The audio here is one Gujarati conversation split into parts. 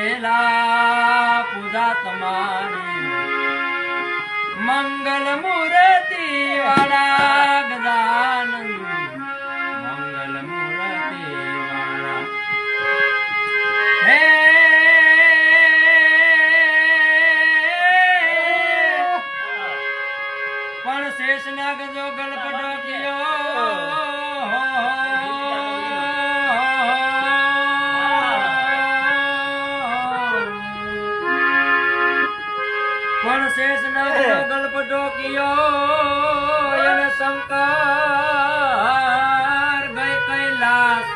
વેલા પૂજા તમારી મંગલ મૂર્તિ વાળા ગજાનંદ મંગલ મૂર્તિ વાળા હે પણ શેષનાગ જો ગલપટો કયો પણ શેષનાગ ગલપટો કયો એને શંકર ગઈ કૈલાસ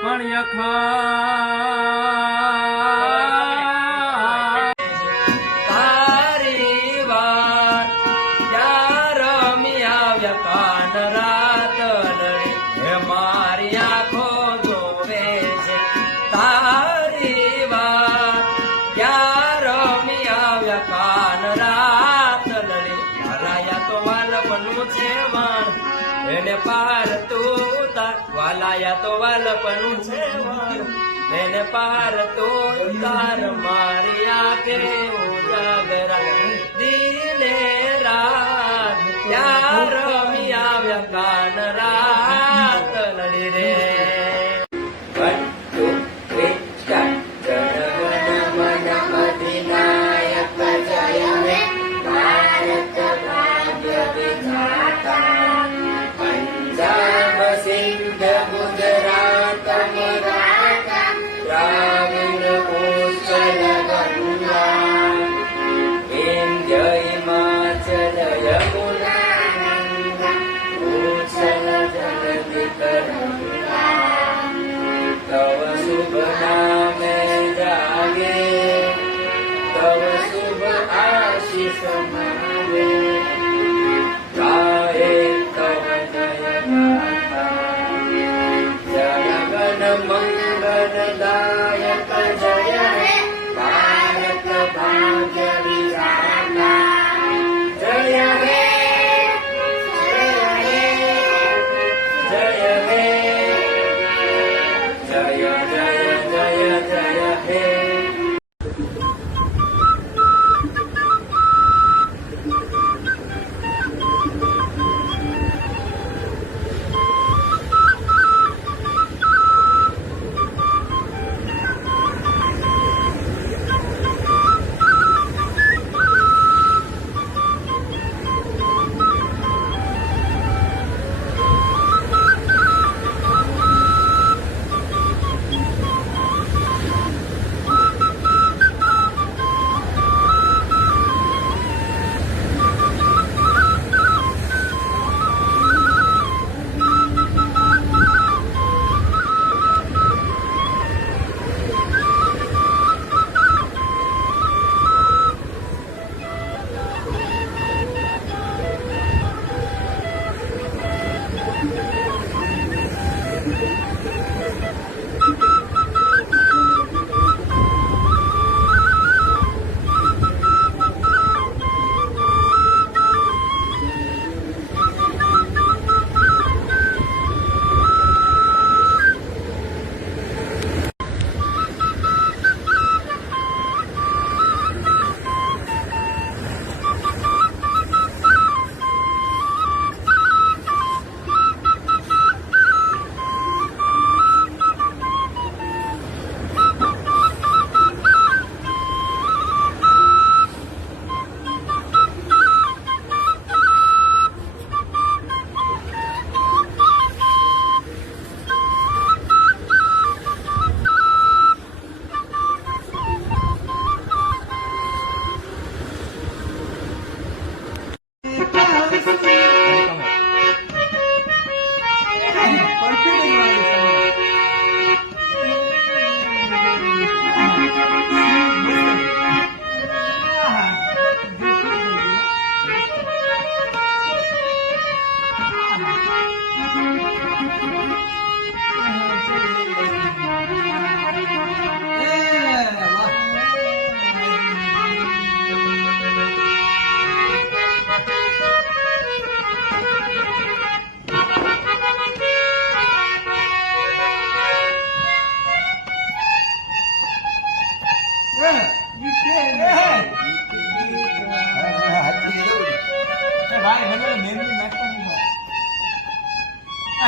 પણ યખા તારી વાત યાર મી આવ્યા કાન રાત લડી હે મારી આંખો જોવે છે તારી વાત યાર મી આવ્યા કાન રાત લડી વાલાયા તો વાલપનું છે વાણ એને પાર તું તાર વાલાયા તો વાલપનું છે વાણ એને પાર તું તાર મારી આંખે ઉજાગરા દિલે રાત યાર મી આવ્યા કાન રાત લડી રે तव शुभ नामे जागे तव शुभ आशीष मागे गाए तव जय गाथा जन मंगल दायक जय हे भारत भाग्य विधाता जय हे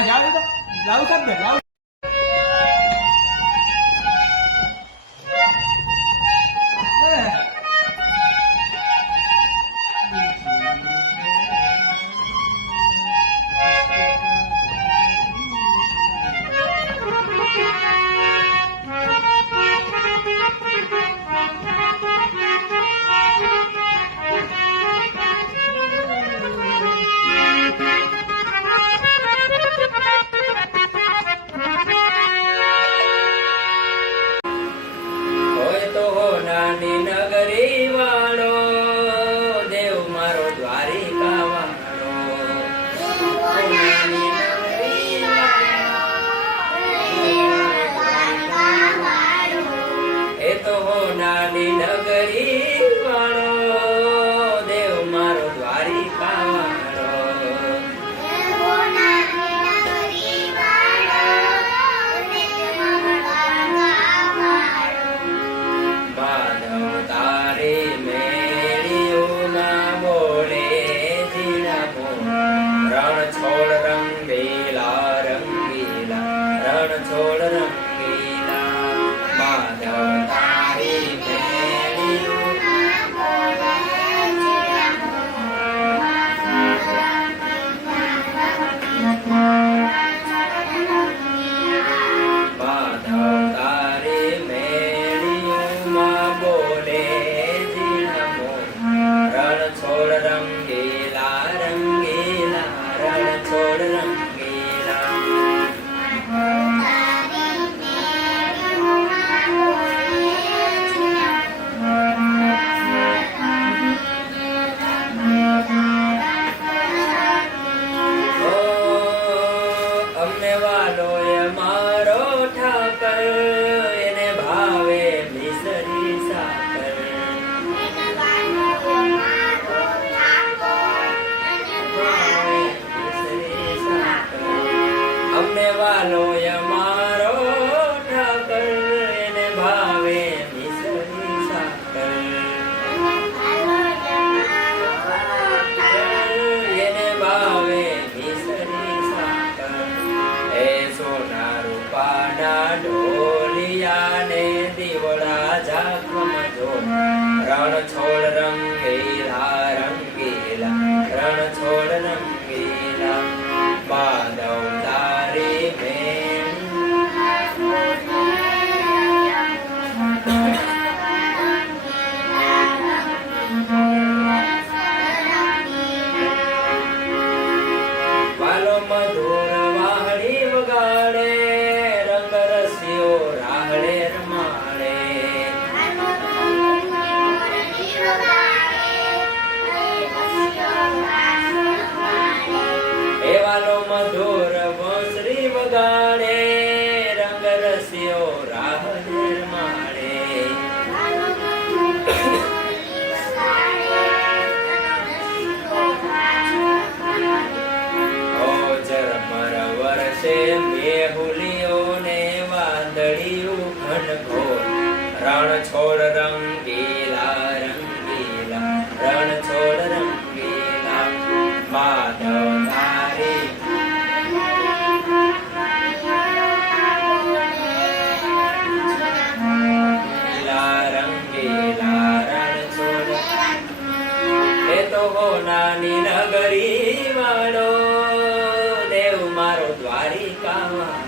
આ જાવ તો લાવ કર દે લાવ હોય તો હો નાની નગરી વાળો દેવ મારો દ્વારિકા વાળો નાની નગરી એ તો હો નાની નગરી વાળો દેવ મારો દ્વારિકા વાળો માધવ તારી મેળીયું ના બોલે જીનામો રણ છોડ રંગીલા રંગીલા રણ છોડ રંગીલા માધવ તારી મેળીયું માધવ તારી મેળીયું માં બોલે જીનામો રણ છોડ રંગીલા રંગીલા રણ છોડ રંગીલા ઓ અમને વાલો એ મારો ઠાકર એને ભાવે મિસરી સાકર ભાવે મિસરી સાકર અમને વાલો એ મારો ઠાકર એને ભાવે મિસરી સાકર એને ભાવે મિસરી સાકર એ સોના રૂપાના ઢોલિયા ને દીવડા ઝાકમ જો રણ છોડ રંગીલા રંગીલા રણ છોડ રંગીલા માધવ તારી મેળી વાલો મધુર વાહડી વગાડે રંગ રસિયો રાહડે રમાડે એ વાલો મધુર બંસરી વગાડે રંગ રસિયો રાહડે રમાડે ઓ ઝરમર વરસે મેહુલીઓ ને વાદળિયું ઘનઘોર રણ છોડ રંગીલા રંગીલા રણ છોડ રંગીલા માધવ તારી રંગીલા રંગીલા રણ છોડ એ તો હો નાની નગરી વાળો દેવ મારો દ્વારિકા વાળો